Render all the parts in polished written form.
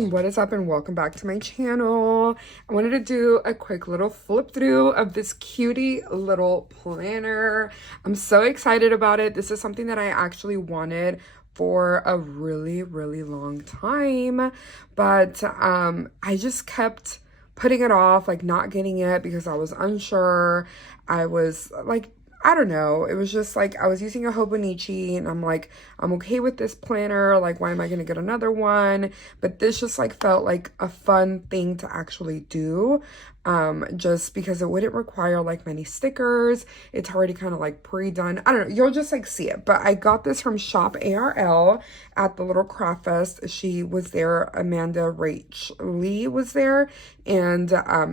everyone, what is up and welcome back to my channel. I wanted to do a quick little flip through of this cutie little planner. I'm so excited about it. This is something that I actually wanted for a really long time, but I just kept putting it off, like not getting it because I was unsure. I was like, I don't know. It was just like I was using a Hobonichi and I'm like, I'm okay with this planner. Like, why am I going to get another one? But this just like felt like a fun thing to actually do. Just because it wouldn't require like many stickers. It's already kind of like pre-done. I don't know. You'll just like see it. But I got this from Shop ARL at the little craft fest. She was there. Amanda Rach Lee was there, and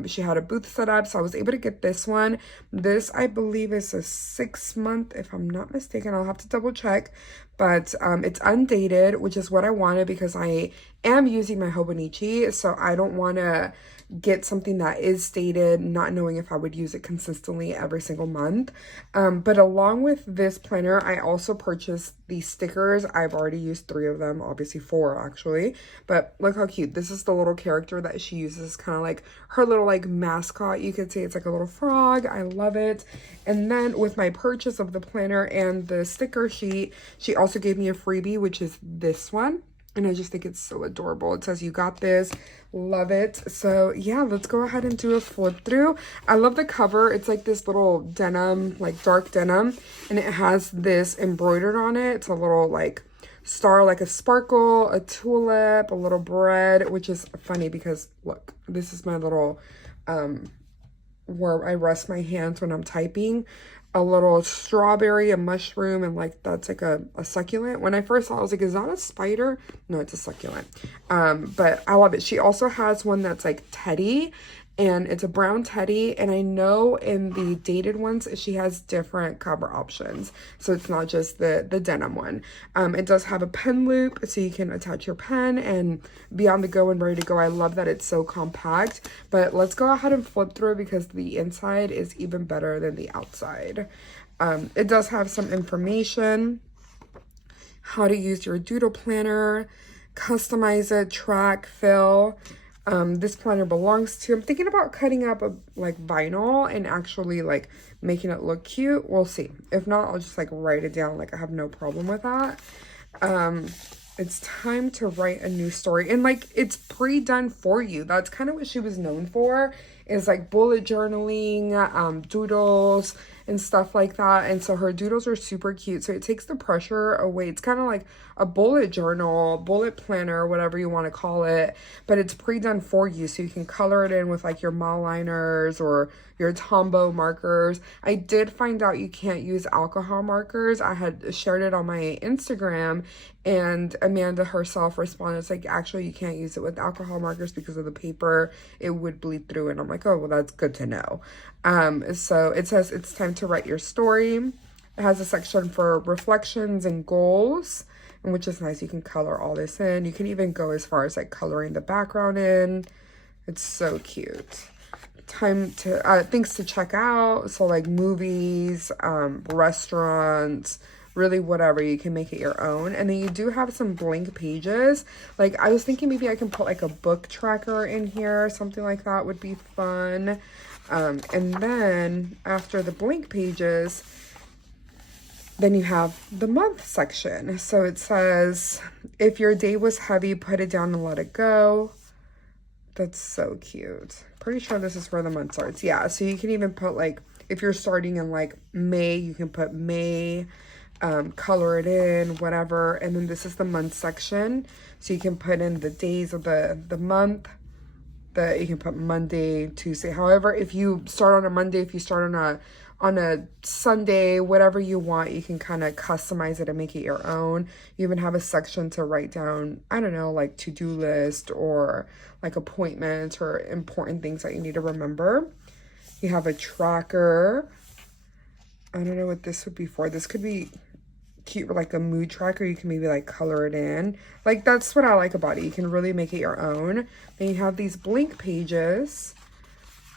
she had a booth set up, so I was able to get this one. This, I believe, is a 6-month, if I'm not mistaken. I'll have to double check, but it's undated, which is what I wanted because I am using my Hobonichi, so I don't want to get something that is dated, not knowing if I would use it consistently every single month. But along with this planner, I also purchased these stickers. I've already used 3 of them, obviously 4 actually, but look how cute. This is the little character that she uses, kind of like her little like mascot, you could say. It's like a little frog. I love it. And then with my purchase of the planner and the sticker sheet, she also gave me a freebie, which is this one. And I just think it's so adorable. It says, "You got this." Love it. So yeah, let's go ahead and do a flip through. I love the cover. It's like this little denim, like dark denim. And it has this embroidered on it. It's a little like star, like a sparkle, a tulip, a little bread, which is funny because look, this is my little, where I rest my hands when I'm typing. A little strawberry, a mushroom, and like that's like a succulent. When I first saw it, I was like, is that a spider? No, it's a succulent. But I love it. She also has one that's like teddy, and it's a brown teddy, and I know in the dated ones she has different cover options, so it's not just the denim one. It does have a pen loop, so you can attach your pen and be on the go and ready to go. I love that it's so compact. But let's go ahead and flip through because the inside is even better than the outside. It does have some information, how to use your doodle planner, customize it, track, fill. This planner belongs to, I'm thinking about cutting up a like vinyl and actually like making it look cute. We'll see. If not, I'll just like write it down. Like I have no problem with that. It's time to write a new story, and like it's pre-done for you. That's kind of what she was known for, is like bullet journaling, doodles and stuff like that. And so her doodles are super cute, so it takes the pressure away. It's kind of like a bullet journal, bullet planner, whatever you want to call it, but it's pre-done for you, so you can color it in with like your mall liners or your Tombow markers. I did find out you can't use alcohol markers. I had shared it on my Instagram, and Amanda herself responded, it's like, actually you can't use it with alcohol markers because of the paper, it would bleed through. And I'm like, oh well, that's good to know. So it says it's time to write your story. It has a section for reflections and goals, and which is nice. You can color all this in. You can even go as far as like coloring the background in. It's so cute. Time to things to check out, so like movies, restaurants, really whatever. You can make it your own. And then you do have some blank pages. Like I was thinking maybe I can put like a book tracker in here, something like that would be fun. And then after the blank pages, then you have the month section. So it says, if your day was heavy, put it down and let it go. That's so cute. Pretty sure this is where the month starts. Yeah, so you can even put like, if you're starting in like May, you can put May, color it in, whatever. And then this is the month section. So you can put in the days of the month. You can put Monday, Tuesday. However, if you start on a Monday, if you start on a Sunday, whatever you want, you can kind of customize it and make it your own. You even have a section to write down, I don't know, like to-do list or like appointments or important things that you need to remember. You have a tracker. I don't know what this would be for. This could be cute, like a mood tracker. You can maybe like color it in. Like that's what I like about it. You can really make it your own. Then you have these blank pages,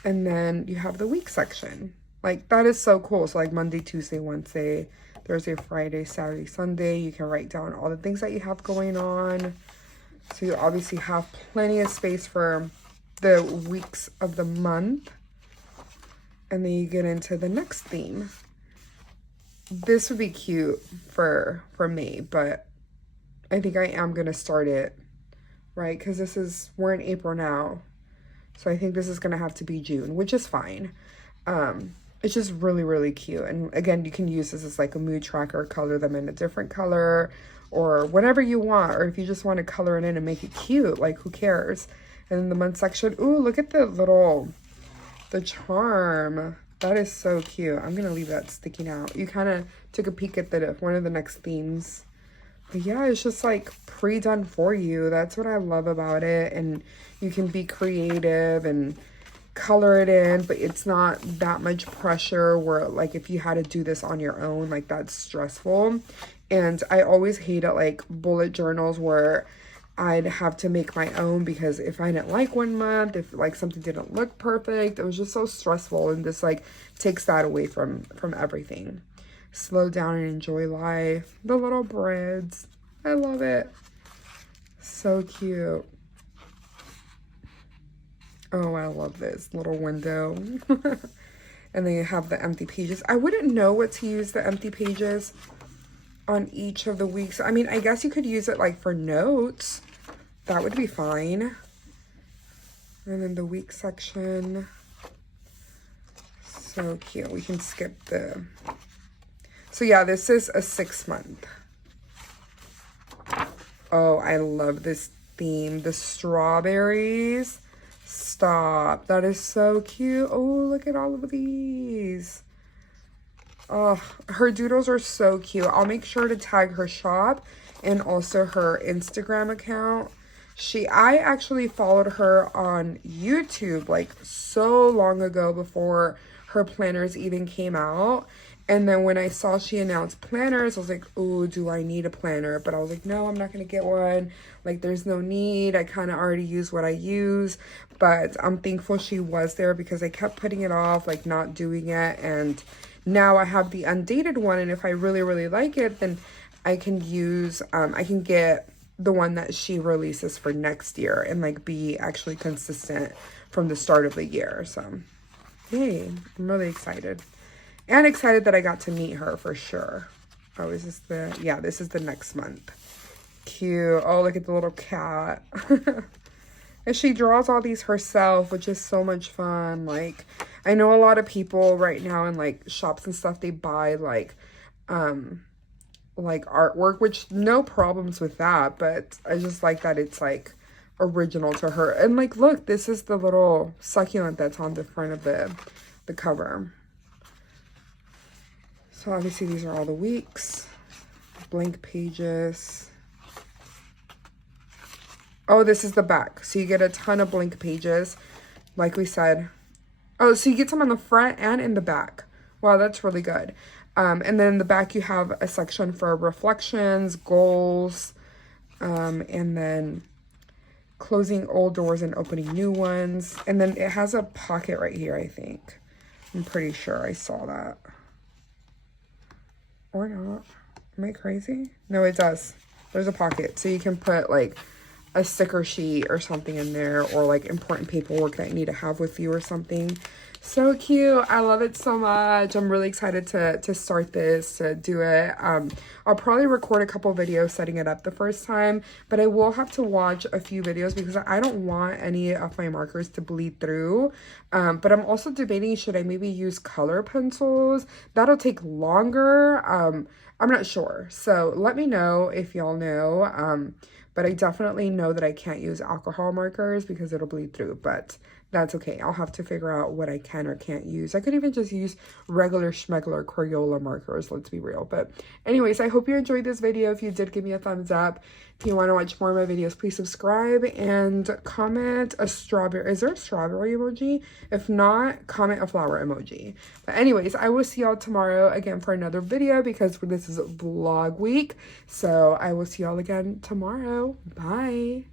and then you have the week section. Like that is so cool. So like Monday, Tuesday, Wednesday, Thursday, Friday, Saturday, Sunday, you can write down all the things that you have going on. So you obviously have plenty of space for the weeks of the month. And then you get into the next theme. This would be cute for me, but I think I am going to start it, right? Because we're in April now. So I think this is going to have to be June, which is fine. It's just really, really cute. And again, you can use this as like a mood tracker, color them in a different color or whatever you want. Or if you just want to color it in and make it cute, like who cares? And in the month section, ooh, look at the charm. That is so cute. I'm going to leave that sticking out. You kind of took a peek at one of the next themes. But yeah, it's just like pre-done for you. That's what I love about it. And you can be creative and color it in, but it's not that much pressure where like if you had to do this on your own, like that's stressful. And I always hated like bullet journals where I'd have to make my own, because if I didn't like one month, if like something didn't look perfect, it was just so stressful, and this like takes that away from everything. Slow down and enjoy life. The little breads, I love it. So cute. Oh, I love this little window. And then you have the empty pages. I wouldn't know what to use the empty pages on each of the weeks. I mean, I guess you could use it like for notes. That would be fine. And then the week section. So cute. We can skip so yeah, this is a 6-month. Oh, I love this theme. The strawberries. Stop. That is so cute. Oh, look at all of these. Oh, her doodles are so cute. I'll make sure to tag her shop and also her Instagram account. I actually followed her on YouTube like so long ago, before her planners even came out. And then when I saw she announced planners, I was like, oh, do I need a planner? But I was like, no, I'm not going to get one. Like, there's no need. I kind of already use what I use. But I'm thankful she was there, because I kept putting it off, like not doing it. And now I have the undated one. And if I really, really like it, then I can use, I can get the one that she releases for next year and like be actually consistent from the start of the year. So, yay, I'm really excited. And excited that I got to meet her for sure. Oh, is this yeah, this is the next month. Cute. Oh, look at the little cat. And she draws all these herself, which is so much fun. Like, I know a lot of people right now in like shops and stuff, they buy like artwork, which no problems with that, but I just like that it's like original to her. And like, look, this is the little succulent that's on the front of the cover. So obviously these are all the weeks, blank pages. Oh, this is the back. So you get a ton of blank pages, like we said. Oh, so you get some on the front and in the back. Wow, that's really good. And then in the back you have a section for reflections, goals, and then closing old doors and opening new ones. And then it has a pocket right here, I think. I'm pretty sure I saw that. Or not. Am I crazy? No, it does. There's a pocket. So you can put like a sticker sheet or something in there, or like important paperwork that you need to have with you or something. So cute. I love it so much. I'm really excited to start this, to do it. I'll probably record a couple videos setting it up the first time, but I will have to watch a few videos because I don't want any of my markers to bleed through. But I'm also debating, should I maybe use color pencils? That'll take longer. I'm not sure. So let me know if y'all know. But I definitely know that I can't use alcohol markers because it'll bleed through, but that's okay. I'll have to figure out what I can or can't use. I could even just use regular schmegular Crayola markers, let's be real. But anyways, I hope you enjoyed this video. If you did, give me a thumbs up. If you want to watch more of my videos, please subscribe and comment a strawberry. Is there a strawberry emoji? If not, comment a flower emoji. But anyways, I will see y'all tomorrow again for another video because this is vlog week. So I will see y'all again tomorrow. Bye.